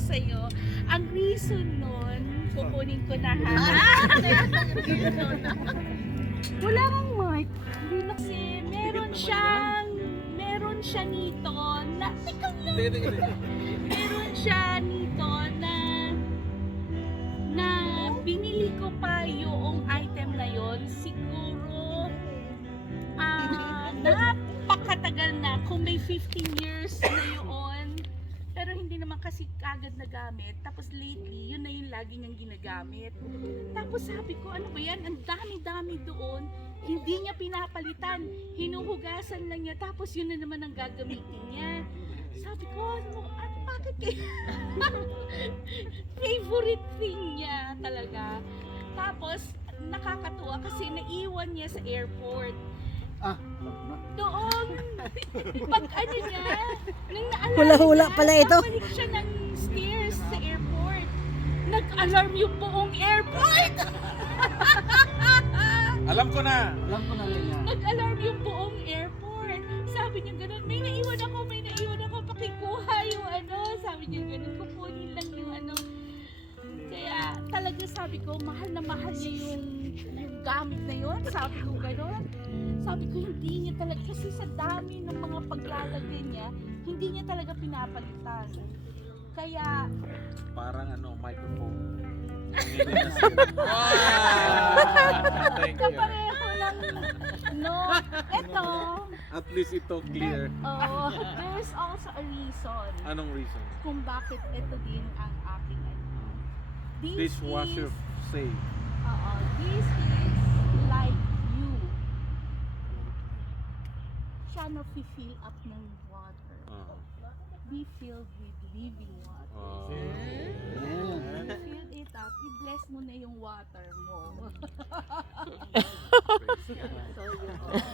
sa'yo, ang reason nun, kukunin ko na ha. Wala kang mic. Hindi na kasi, meron siya nito na, ikaw lang. Meron siya nito na binili ko pa yung item na yon siguro napakatagal na, kung may 15 years na yun, pero hindi naman kasi kagad nagamit. Tapos lately, yun na yung lagi niyang ginagamit. Tapos sabi ko, ano ba yan? Ang dami-dami doon. Hindi niya pinapalitan. Hinuhugasan lang niya. Tapos yun na naman ang gagamitin niya. Sabi ko, bakit kaya? Favorite thing niya talaga. Tapos, nakakatuwa kasi naiwan niya sa airport. Doon, pag ano niya, nang naalala Hula-hula niya, pala ito. pabalik siya ng stairs sa airport. Nag-alarm yung buong airport! Alam ko na rin yan. Nag-alarm yung buong airport. Sabi niya ganun, may naiwan ako, pakikuha yung ano. Sabi niya ganun, kukunin lang yung ano. Kaya talaga sabi ko, mahal na mahal niya yung gamit na yun. Sabi ko gano'n. Sabi ko hindi niya talaga, kasi sa dami ng mga paglalagay niya, hindi niya talaga pinapalitan. Kaya, Parang microphone. Thank you. kapareho lang. No, eto. At least ito clear. There's also a reason Anong reason? kung bakit ito din ang aking ano. Dishwasher safe. This is like you. Siya na fill up ng water. Be filled with living water. Fill it up, i-bless mo na yung water mo.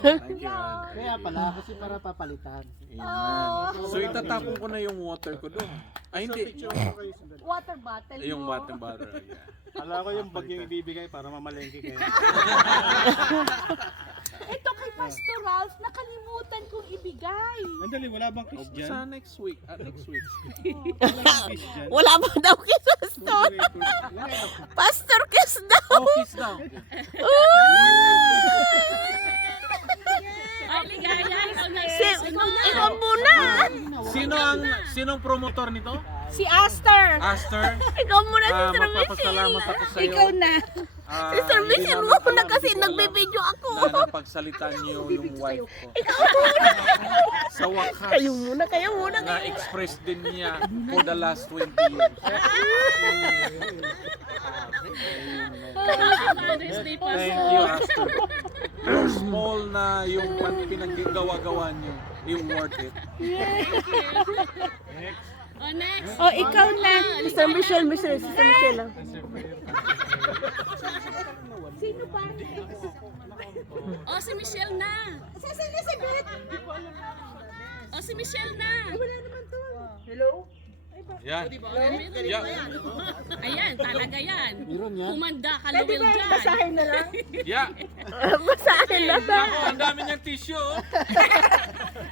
Thank you. Kaya pala, kasi para papalitan. Amen. So itatapon ko na yung water ko doon. Ay hindi. Water bottle Yung mo. water bottle. Yeah. Kala ko yung bag yung ibibigay para mamalengke kayo. Ito kay Pastor Ralph, nakalimutan kong ibigay. Andali, wala bang kiss dyan? Sa next week. Next week. Wala bang kiss dyan? Wala ba daw kiss, Pastor? Pastor kiss daw. Oh, kiss daw. Ay, ligaya. Ikaw muna. Sinong promotor nito? Si Aster. Aster. Ikaw muna, Sister Magpapasalamat Michelle. ako sa iyo. Ikaw na. Sister Michelle, mo ko na kasi nagbibideo ako. Na napagsalitan niyo yung wife ko. Sa wakas. Kayo muna. Na-express din niya for the last 20 years. Thank you, Aster. Yung small na yung pinaggawa-gawa niyo, yung worth it. Next. Ikaw na. Sister Michelle. Sister Michelle lang. Sino ba? Si Michelle na. Sasali si Beth. Si Michelle na. Wala naman to. Hello? Yan. Yan. Ayan, talaga yan. Meron yan. Kumanda ka, Lowell dyan. Basahin na lang. Yeah. Basahin na to. Ako, ang dami niyang tissue. Oh.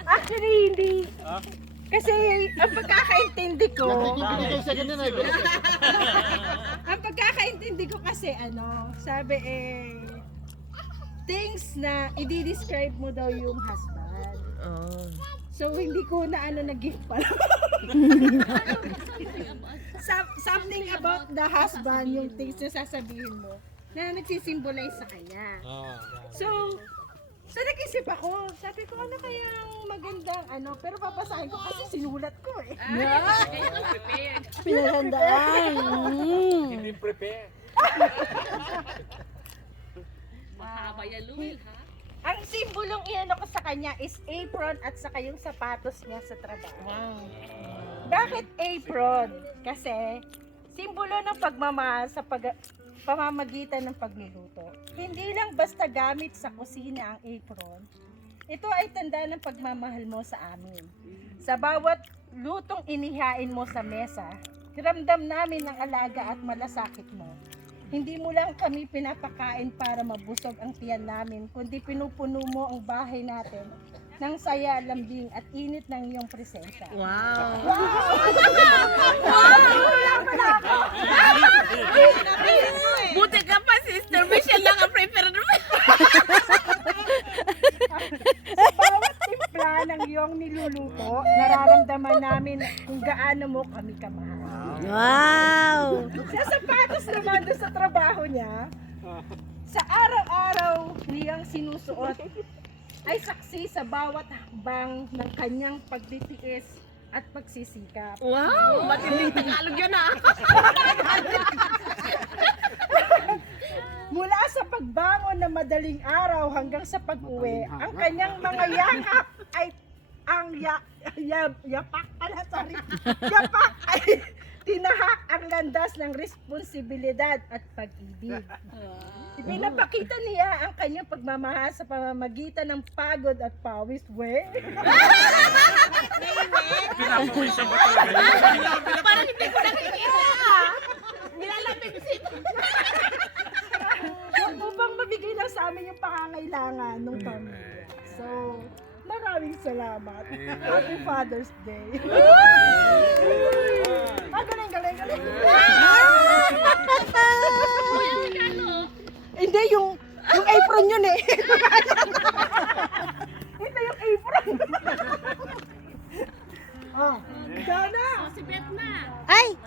Actually, hindi. Kasi ang pagkakaintindi ko, Binigay sa ganyan eh. ang pagkakaintindi ko kasi sabi things na i-describe mo daw yung husband. So hindi ko na na-gift pa. Something about the husband, yung things na sasabihin mo na nagsisimbolize sa kanya. So nag-isip ako, sabi ko ano kayang magandang pero papasahin ko kasi sinulat ko eh. Pinagandaan. Hindi prepare. Mahaba yan, Lowell, ha? Ang simbolong ko sa kanya is apron at saka yung sapatos niya sa trabaho. Bakit apron? Kasi simbolo ng pagmamahal sa pamamagitan ng pagluluto. Hindi lang basta gamit sa kusina ang apron. Ito ay tanda ng pagmamahal mo sa amin. Sa bawat lutong inihain mo sa mesa, ramdam namin ang alaga at malasakit mo. Hindi mo lang kami pinapakain para mabusog ang tiyan namin, kundi pinupuno mo ang bahay natin ng saya, lambing at init ng iyong presensya. Wow. Buti ka pa, Sister Michelle lang ang prefer mo. Sa bawat timpla ng iyong niluluto, nararamdaman namin kung gaano mo kami kamahal. Wow. Sa sapatos naman doon sa trabaho niya, sa araw-araw niyang sinusuot, ay saksi sa bawat hakbang ng kanyang pagtitiis at pagsisikap. Wow, matinding Tagalog yun ah. Mula sa pagbangon na madaling araw hanggang sa pag-uwi, ang kanyang mga yakap ay yapak ay tinahak ang landas ng responsibilidad at pag-ibig. Ipinapakita niya ang kanyang pagmamahal sa pamamagitan ng pagod at pawis. Pinapawisan ba talaga yun? Parang hindi ko nakikita. Nilalamig si Upang mabigay lang sa amin yung pangangailangan ng pamilya. So, maraming salamat. Happy Father's Day. Galing. Kuya, regalo. Hindi, yung apron yun eh. Ito yung apron. Oh, Dana. Oh, si Bet na. Ay!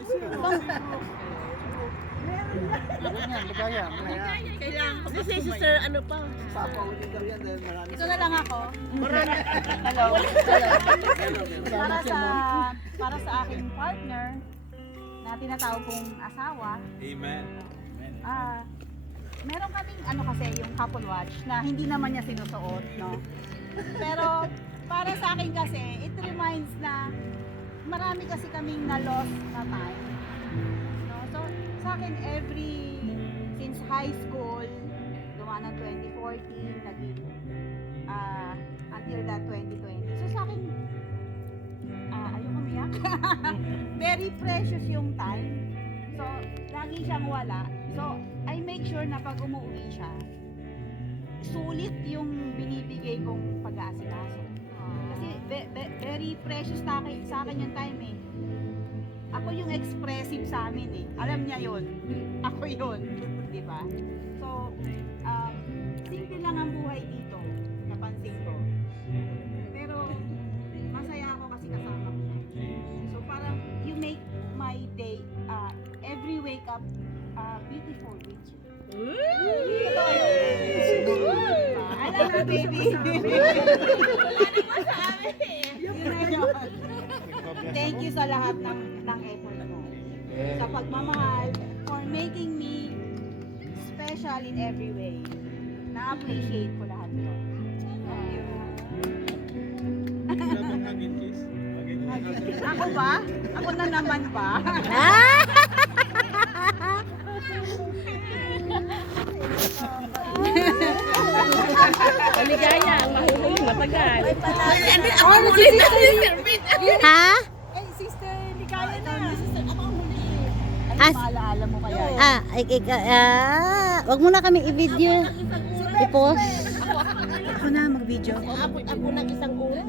Kailangan ko kasi Sister ano pa. Ito na lang ako. Para sa aking partner na tinatawag kong asawa, Amen. meron kaming ano kasi yung couple watch na hindi naman niya sinusuot, no? Pero para sa akin kasi, it reminds na marami kasi kaming na-lost na time. No? So, sa akin since high school, dumaan ng 2014, naging until that 2020. So sa akin, ayoko umiyak. Very precious yung time. So, lagi siyang wala. So, I make sure na pag umuwi siya, sulit yung binibigay kong pag-aasikaso. Kasi very precious sa akin yung time eh. Ako yung expressive sa amin eh. Alam niya yun. Ako yun. Di ba? So, simple lang ang buhay dito. Napansin ko. Pero, masaya ako kasi kasama ko siya. So, parang you make my day, every wake up, beautiful with you. Totoo yun. Alam mo, baby. Yun na yun. Thank you sa lahat ng effort mo. Sa pagmamahal, for making me special in every way. Na-appreciate ko lahat yun. Ako ba? Ako na naman ba? Maligaya, ang mahulog, matagal. Ako muli na Sister Bit. Ha? Eh, Sister Ligaya na. Sister, ako ang huli. Ano As- maalaala mo kaya? Wag mo na kami i-video. I-post. Ako na mag-video. Abot ako ng isang oras.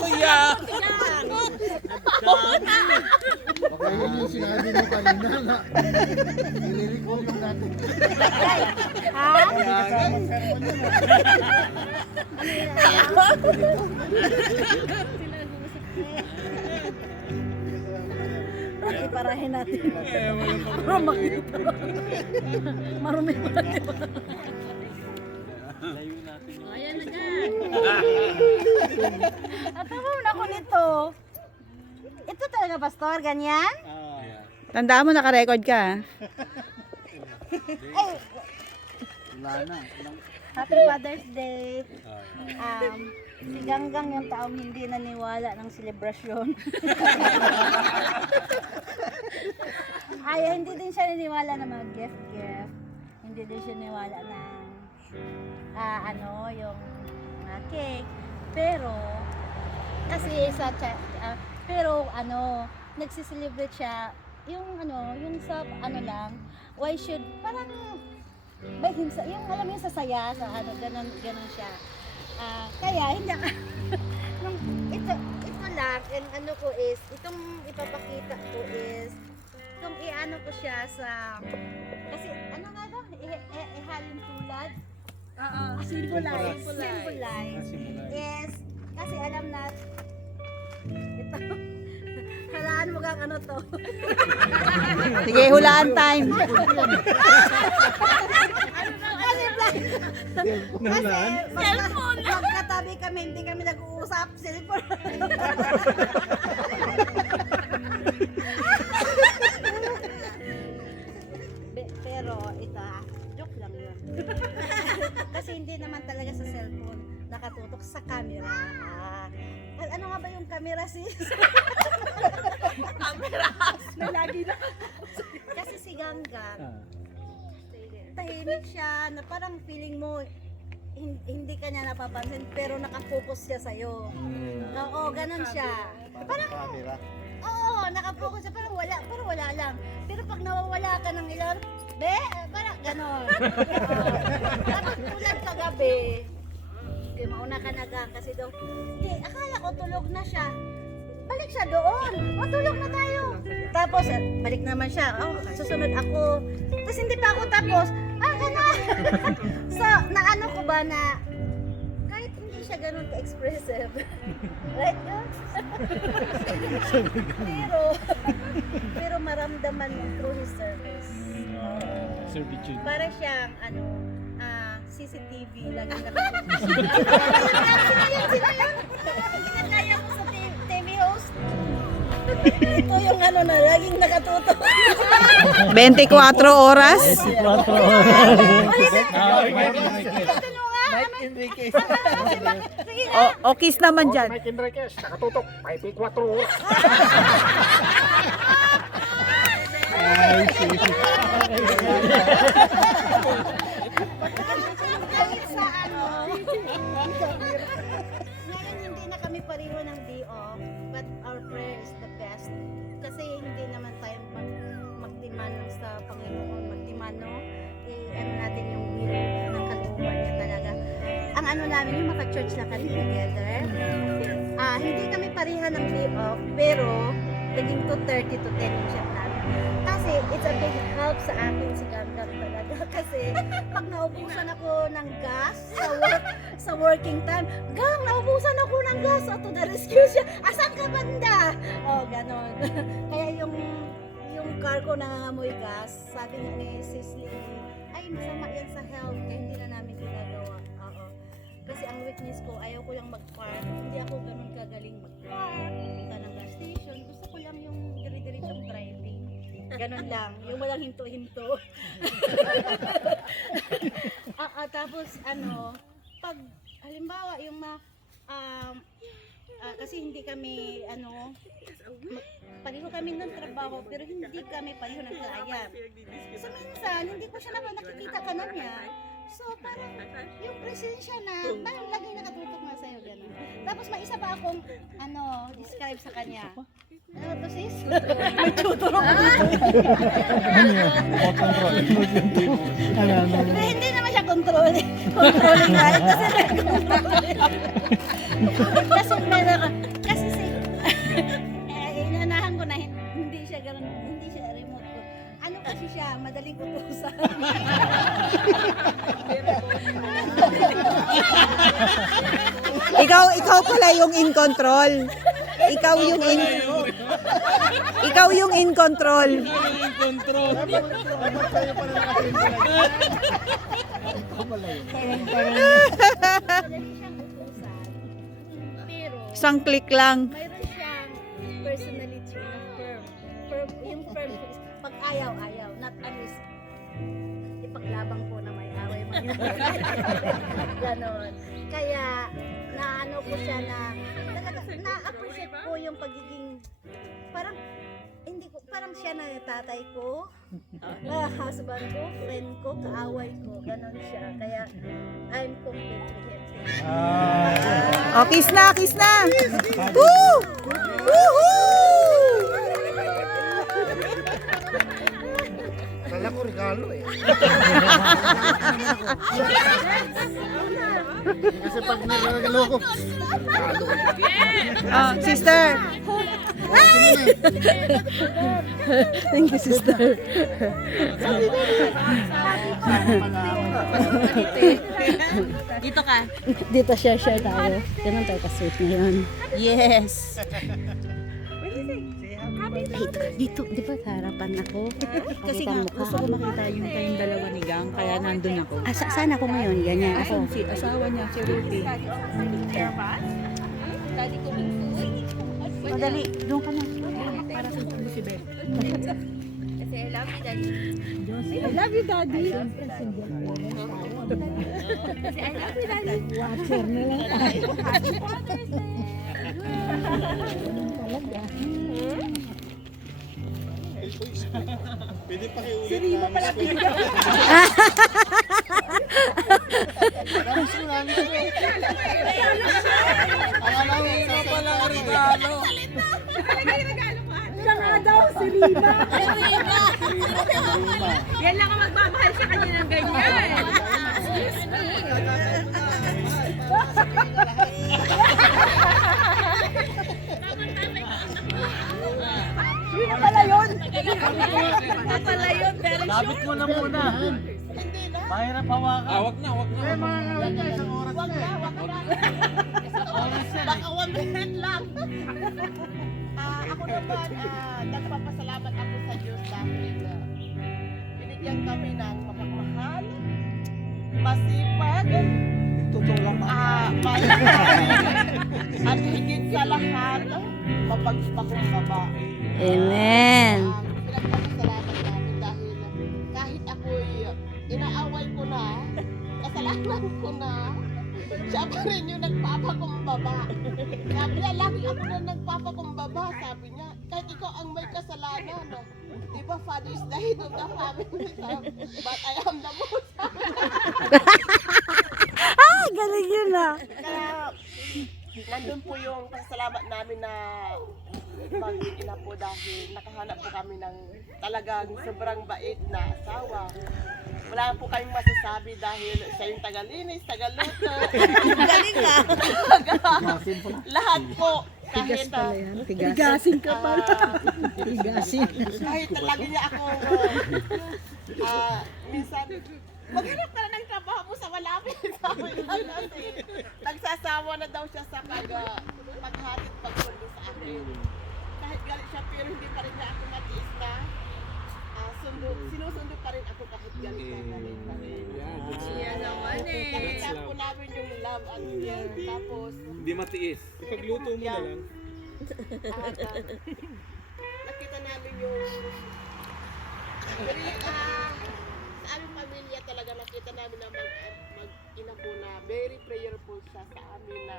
Kuya! Baka yun yung sinabi mo kanina na nire-recall yung natin. Iparahin natin. Eh, wala pa. Marumi pa. Ayan na dyan. Natawa ako nito. Ito talaga, Pastor, ganyan? Yeah. Tandaan mo, naka-record ka. Wala na. Happy Father's Day. Oh, Si Ganggang yung taong hindi naniwala ng selebrasyon. Ay, hindi din siya naniwala na mga gift-gift. Hindi din siya naniwala ng yung cake. Pero, kasi pero nagsiselebrate siya yung sa ano lang, why should, parang, by himself, yung alam mo yung sasaya, sa ano, ganun siya. Kaya, hindi, nung, ito lang, and ano ko is, itong ipapakita ko is, kung iano ko siya sa, kasi, ano nga daw, ihalin tulad, symbolize, is, kasi alam na, ito, halaan mo kang ano to. Sige, hulaan time. Kasi magkatabi kami, hindi kami nag-uusap. Cellphone. Pero ito, joke lang yun. Kasi hindi naman talaga sa cellphone nakatutok sa camera. Ano nga ba yung camera, sis? Na lagi na. Kasi si Ganggang, tahimik siya, na parang feeling mo, hindi ka niya napapansin, pero nakafocus siya sa'yo. Oo, ganun siya. Parang, oo, nakapokus siya, parang wala lang. Pero pag nawawala ka ng ilan, parang ganun. Tapos tulad kagabi, okay, mauna ka na Gang, kasi daw, akala ko tulog na siya. Balik siya doon. Tulog na tayo. Tapos, balik naman siya. Susunod ako. Tapos hindi pa ako tapos. Gano'n. So, naano ko ba na kahit hindi siya ganun ka-expressive. Right, God? pero maramdaman mo through his service. Servitude. Para siyang, CCTV. Lagi nakatutok. Sino yun? Ginagaya mo sa TV host. Ito yung na laging nakatutok. 24 oras. Mike Enriquez. O kiss naman dyan. Mike Enriquez, nakatutok, 24 oras. Ay, sige. Kahit sa ngayon hindi na kami pareho ng day off, but our prayer is the best. Kasi hindi naman tayo magdemano sa Panginoon, magdemano, i-ano natin yung will ng kalooban niya talaga. Ang ano namin, yung maka-church na kami together, hindi kami pareha ng day off, pero naging 2:30 to 10 yung shift namin. Kasi it's a big help sa akin si Ganggang talaga. Kasi pag naubusan ako ng gas sa working time, Gang, naubusan ako ng gas. To the rescue siya. Asan ka banda? Ganon. Kaya yung car ko nangangamoy gas, sabi nga ni Sisley, ay masama yan sa health, kaya hindi na namin ginagawa. Kasi ang weakness ko, ayaw ko lang mag-park. Hindi ako ganun kagaling mag-park. Punta ng gas station. Gusto ko lang yung dire-diretsong driving. Ganun lang. Yung walang hinto-hinto. Tapos pag halimbawa yung kasi hindi kami pareho kami ng trabaho pero hindi kami pareho ng client. So minsan hindi ko siya naman nakikita ka na niya. So parang yung presensya na parang lagi nakatutok na sa'yo gano'n. Tapos may isa pa akong describe sa kanya. Ano to sis? May tuturo ko dito. Hindi naman siya controlling nga. Kasi inanahan ko na hindi siya gano'n, hindi siya remote ko. Ano kasi siya, madaling utusan. Ikaw pala yung in control. Ikaw yung in control. Dapat tayo pala nakasimula. Madali siyang utusan. Pero Isang click lang. mayroon siyang personality na firm. Yung firm ko is pag ayaw, not unless ipaglabang ko na may away ganon. Kaya naano ko siya na-appreciate ko yung pagiging parang parang siya na tatay ko, husband ko, friend ko, kaaway ko, ganon siya. Kaya I'm completely happy. O, kiss na. Woo! Woohoo! Kala ko regalo eh. Kasi pag nagregalo ko, regalo. Oh, sister. Thank you, sister. Dito ka. Dito share tayo. Ganun tayo ka-sweet ngayon. Yes. Dito, di ba sa harapan ako? Kasi nga, gusto ko makita yung kayong dalawa ni Gang, kaya nandun ako. Saan ako ngayon? Ganyan ako. Si asawa niya, si Ruby. Daddy ko minsan. Madali, doon ka na. Para sa si Beth. Kasi I love you, Daddy. I love you, Daddy. Kasi I love you, Daddy. Watcher na lang tayo. Happy Father's Day. Pwede pa kayo Si Rima pala pinigyan. Ito pala ang regalo. Siya nga daw, si Rima. Yan lang ang magmamahal sa kanya ng ganyan. Sino pala yun? Pala yun, pero Labit mo na muna. Mahirap hawakan. Wag na, wag na. Baka 1 minute lang. Ako naman, nagpapasalamat ako sa Diyos dahil binigyan kami ng mapagmahal, masipag, at higit sa lahat, mapagpakumbaba. Amen. Pinagpapasalamat namin dahil kahit ako'y inaaway ko na, kasalanan ko na, siya pa rin yung nagpapakumbaba. Sabi niya, lagi ako na nagpapakumbaba. Sabi niya, kahit ikaw ang may kasalanan. No? Diba, Father's Day to the family. But I am the most. Galing yun ah. Kaya, nandun po yung pasalamat namin na mag-ina po dahil nakahanap po kami ng talagang sobrang bait na asawa. Wala po kaming masasabi dahil siya yung tagalinis, tagaluto. Galing ah. Lahat po. Kahit, Tigasin ka pala. Tigasin. kahit lagi niya ako, minsan, maghanap ka na ng trabaho mo sa malapit. Sabi niya kasi, nagsasawa na daw siya sa paghatid pagsundo sa akin. Kahit galit siya pero hindi pa rin niya ako matiis na sinusundo pa rin ako kahit galit siya galit pa rin. Yan naman eh. Nakita po namin yung love and care. Tapos, Hindi matiis. Ipagluto mo na lang. at nakita namin yung sa aming pamilya talaga nakita namin na mag-ina po na very prayerful siya sa amin na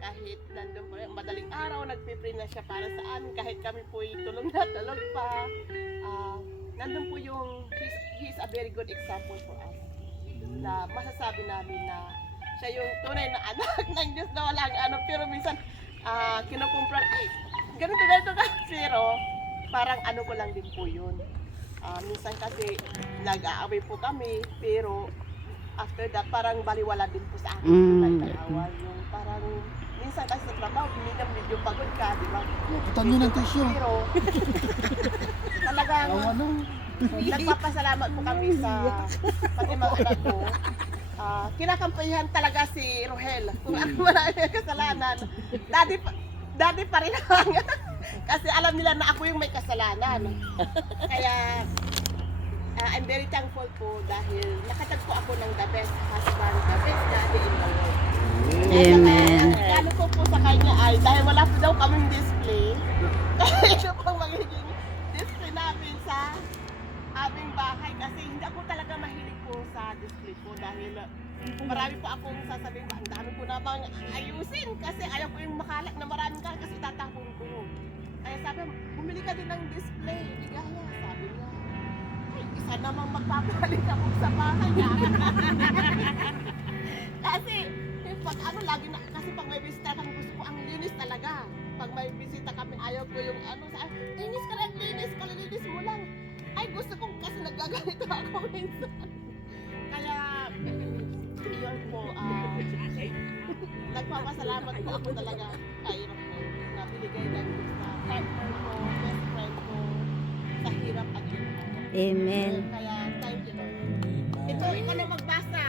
kahit nandun po madaling araw nagpipray na siya para sa amin kahit kami po tulog na tulog pa nandun po yung he's a very good example for us na masasabi namin na siya yung tunay na anak ng Diyos na walang ano pero minsan kinukumpra ay ganito ka pero parang ano ko lang din po yun. Minsan kasi nag-aaway po kami pero after that parang baliwala din po sa akin nag-aaway yung parang minsan kasi sa trabaho minsan medyo pagod ka di ba? Putan nyo ng tissue. Pero talagang nagpapasalamat po kami sa pati mga anak ko. Kinakampihan talaga si Rohel. Kung ako marami ang kasalanan, daddy pa rin ang kasi alam nila na ako yung may kasalanan. Kaya I'm very thankful po dahil nakatagpo ako ng the best husband, the best daddy in the world. Amen. Ang ko po sa kanya ay dahil wala po daw kaming display, kaya ito pang magiging display namin sa aming bahay kasi hindi ako talaga mahilig po sa display po dahil marami po akong sasabihin ang dami ko namang ayusin kasi ayaw ko yung makalat na maraming ka kasi tatapon ko. Kaya sabi, bumili ka din ng display. Ligaya, sabi niya. Ay, isa namang magpapalik ako sa bahay niya. Kasi, pag ano, lagi na, kasi pag may bisita kami, gusto ko ang linis talaga. Pag may bisita kami, ayaw ko yung ano, linis ka lang, linis mo lang. Ay, Ay, gusto kong kasi nagaganito ako minsan. Kaya, yun po, nagpapasalamat po ako talaga kay Rob po na binigay ng sa partner ko, best friend ko, sa hirap at ginawa. Amen. Kaya, thank you, Lord. Ito, ikaw na magbasa.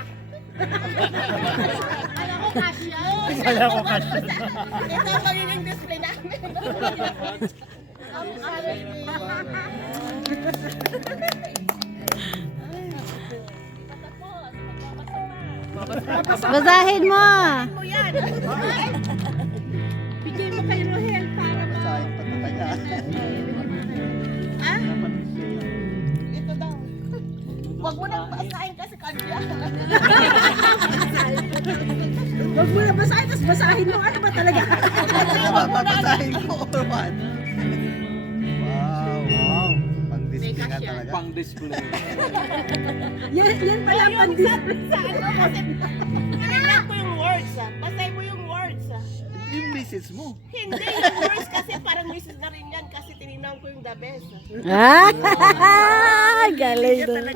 Alam ko, kasya. Alam ko, kasya. Ito ang magiging display namin. Basahin mo. Mo yan. Bigay mo kay Rohel para ba? Sayang patataya. Ito daw. Huwag mo nang basahin kasi kadya. Huwag mo na basahin, tapos basahin mo. Ano ba talaga? Babasahin ko, Orman. Wow. Pang-display nga talaga. Pang display. Yan pala ang pan-display. Sa ano kasi, tinignan ko yung words. Basahin mo yung words. Yung message mo. Hindi yung words kasi parang misis na rin yan kasi tinignan ko yung the best. Ah, galing doon.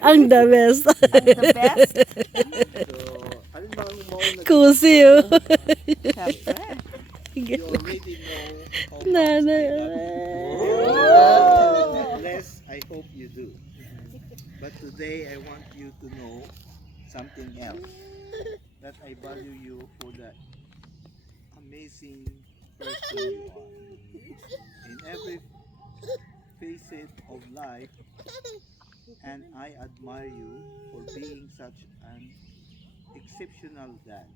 Ang the best. The best? So, alin ba ang mauna? Kusi oh. You already know how Nanay. less I hope you do. But today I want you to know something else. That I value you for the amazing person you are. In every facet of life, and I admire you for being such an exceptional dad.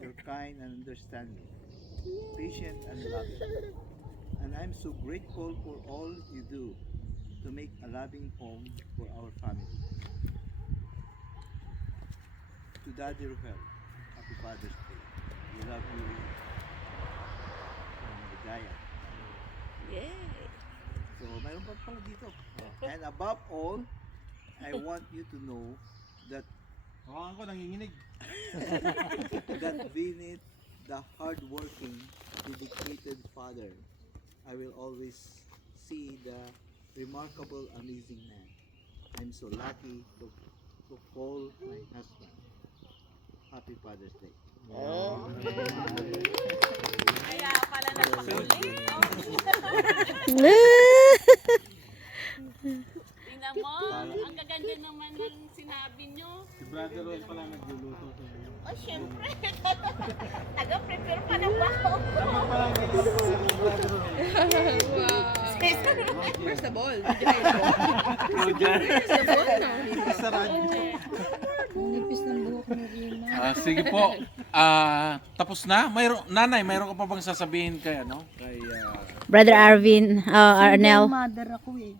You're kind and understanding, patient and loving. And I'm so grateful for all you do to make a loving home for our family. To Daddy Ruhel, Happy Father's Day. We love you from Ligaya. So, mayroon pa pala dito. And above all, I want you to know that Hawakan ko, nanginginig. that beneath the hardworking, dedicated father, I will always see the remarkable, amazing man. I'm so lucky to call my husband. Happy Father's Day. Kaya pala nagpakulit. Tingnan mo, ang gaganda naman ng sinabi nyo. Si Brother Roy pala nagluluto sa inyo. Oh, syempre. Taga-prepare pa ng bako. Tama pala nagluluto sa Brother Roy. First of all, Roger. Sa radyo. Sige po. Tapos na? Nanay, mayroon ka pa bang sasabihin kay ano? Kay Brother Arvin, Arnel. Mother ako eh.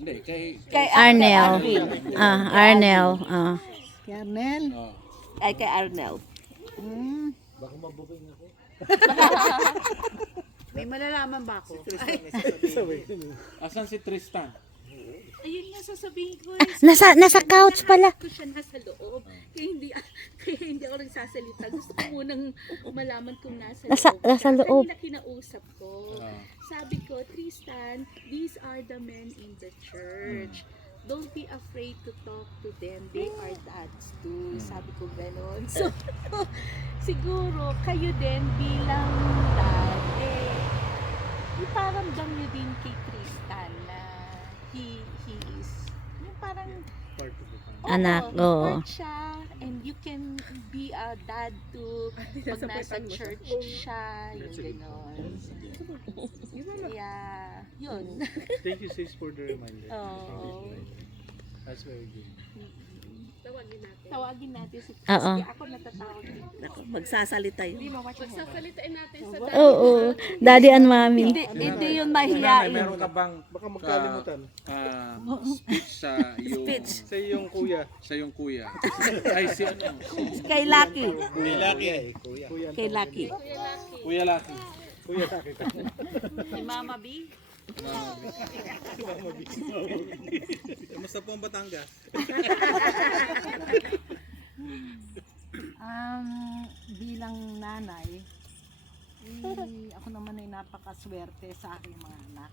hindi, kay Arnel. Arnel. Kernel. oh. Ay, kay Arnel. may malalaman ba ako? Asan si Tristan? Ayun nga sasabihin ko. Nasa couch pala. Ko siya nasa loob. Kaya hindi ako nagsasalita. Gusto ko munang malaman kung nasa loob. Nasa loob. Kanina kinausap ko. Sabi ko, Tristan, these are the men in the church. Don't be afraid to talk to them. They are dads too. Sabi ko ganon. So, siguro kayo din bilang dad, iparamdam niyo din kay Tristan na he is, yung parang Anak, oo. part siya, and you can be a dad to pag nasa church siya, yung gano'n. Kaya, yun. Thank you, sis, for the reminder. Oo. That's very good. Tawagin natin si Chris. Oo. Kaya ako natatawag dito. Magsasalita yun. Magsasalitain natin sa Oo. Daddy and mommy. Hindi yun Nanay, mahihiyain. meron ka bang Baka magkalimutan. speech sa iyong Sa iyong kuya. sa iyong kuya? Ay, si ano? Kay Lucky. Kuya Laki. Kuya. Kay Lucky. Kuya Laki. Kuya Laki. Si Mama B. Kamusta po ang Batangas? Bilang nanay, ako naman ay napakaswerte sa aking mga anak.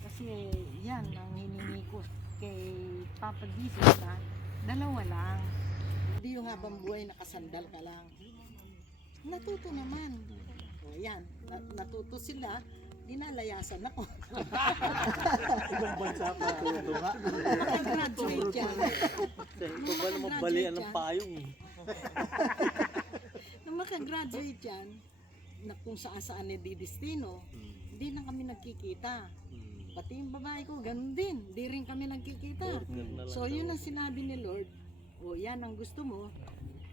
Kasi Kasi yan, ang hiningi ko kay Papa Jesus na dalawa lang. Hindi yung habang buhay nakasandal ka lang. Natuto naman. O yan, natuto sila, dinalayasan ako. Ibang bansa pa. Ito nga. Graduate yan. Ito ba naman balian ng payong eh. Nung makagraduate yan, na kung saan ni didestino, hindi na kami nagkikita. Pati yung babae ko, ganun din. Hindi rin kami nagkikita. So yun ang sinabi ni Lord, o yan ang gusto mo,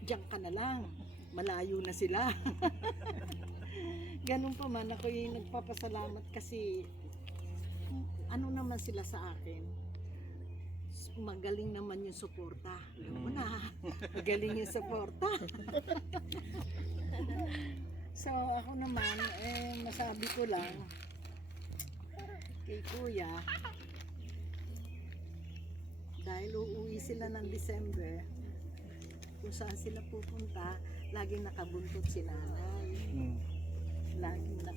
diyan ka na lang. Malayo na sila. Ganun pa man, ako yung nagpapasalamat kasi ano naman sila sa akin. Magaling naman yung suporta. Alam mo na, magaling yung suporta. So ako naman, masabi ko lang kay Kuya, dahil uuwi sila ng December, kung saan sila pupunta, laging nakabuntot si nanay. Laging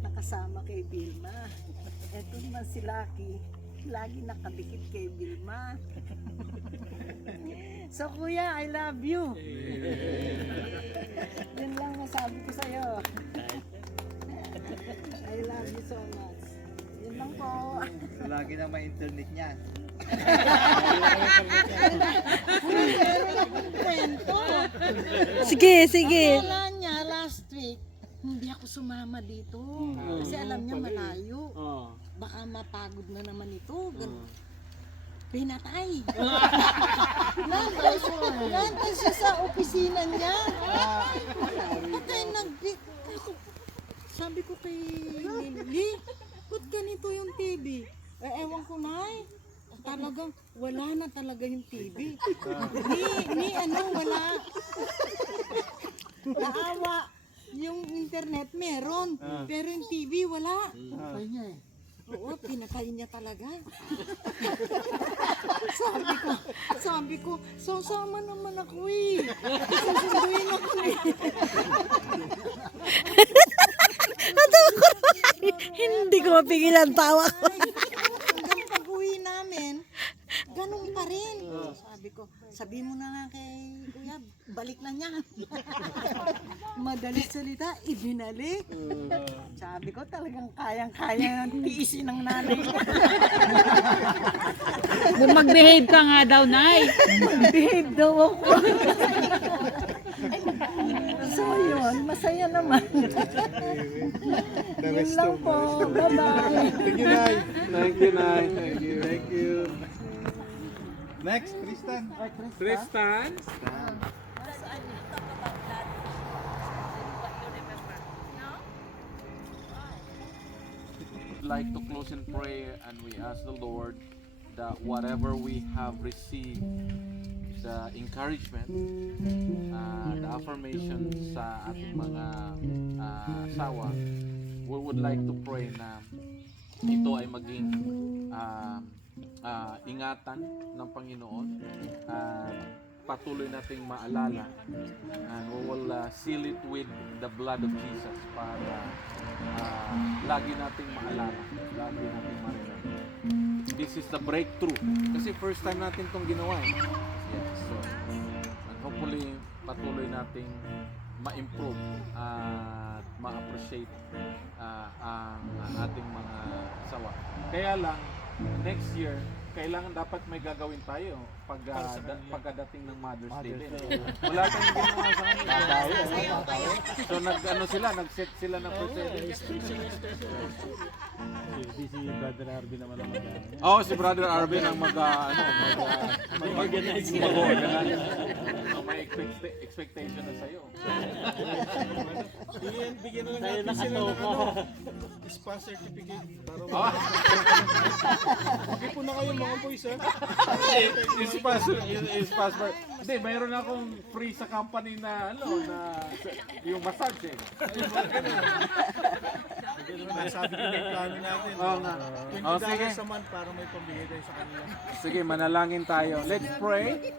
nakasama kay Vilma. Eto naman si Lucky, lagi nakadikit kay Vilma. So Kuya, I love you. Yun lang masabi ko sa'yo. I love you so much. Yun lang po. So, lagi na may internet niyan. Meron akong kwento. Sige, sige. Akala niya last week, hindi ako sumama dito. Kasi alam niya malayo. Baka mapagod na naman ito. Pinatay. Nantay siya sa opisina niya. Patay sabi ko kay Lily, ba't ganito yung TV? Ewan ko na talagang wala na talaga yung TV. Wala. Naawa. Yung internet meron, pero yung TV wala. Patay niya eh. Oo, pinatay niya talaga. sabi ko, sasama naman ako eh. Susunduin ako eh. Hindi ko mapigilan tawa ko. Hanggang pag-uwi namin, ganun pa rin. Sabi ko, sabi mo na nga kay Kuya, balik na niya. Madali salita, ibinalik. Sabi ko talagang kayang-kaya ng tiisin ng nanay. Mag-behave ka nga daw, Nay. Mag-behave daw ako. So yun, masaya naman. Yun lang po. Bye-bye. Thank you, Nay. Thank you, Nay. Thank you. Thank you. Next, Tristan. Tristan? We'd like to close in prayer and we ask the Lord that whatever we have received, the encouragement, the affirmation sa ating mga asawa, we would like to pray na ito ay maging ingatan ng Panginoon at patuloy nating maalala, and we will seal it with the blood of Jesus para lagi nating maalala, lagi nating marinig. This is the breakthrough kasi first time natin itong ginawa eh. Yes, so and hopefully patuloy nating ma-improve at ma-appreciate ang ating mga asawa. Kaya lang next year kailangan dapat may gagawin tayo pagkadating ng Mother's Day din. Wala tayong ginawa sa kanila. So nag-set sila ng precedent. Si Brother Arby naman ang mag-ano. Oo, si Brother Arvin ang mag-organize. May expectation na sa'yo. Bigyan na lang natin sila ng spa certificate. Okay po na kayo mga boys ha. Sponsor. Hindi, mayroon akong free sa company na yung massage eh. Sabi ko may plano natin. Oo nga. Sige. $20 a month para may pambigay tayo sa kanila. Sige, manalangin tayo. Let's pray.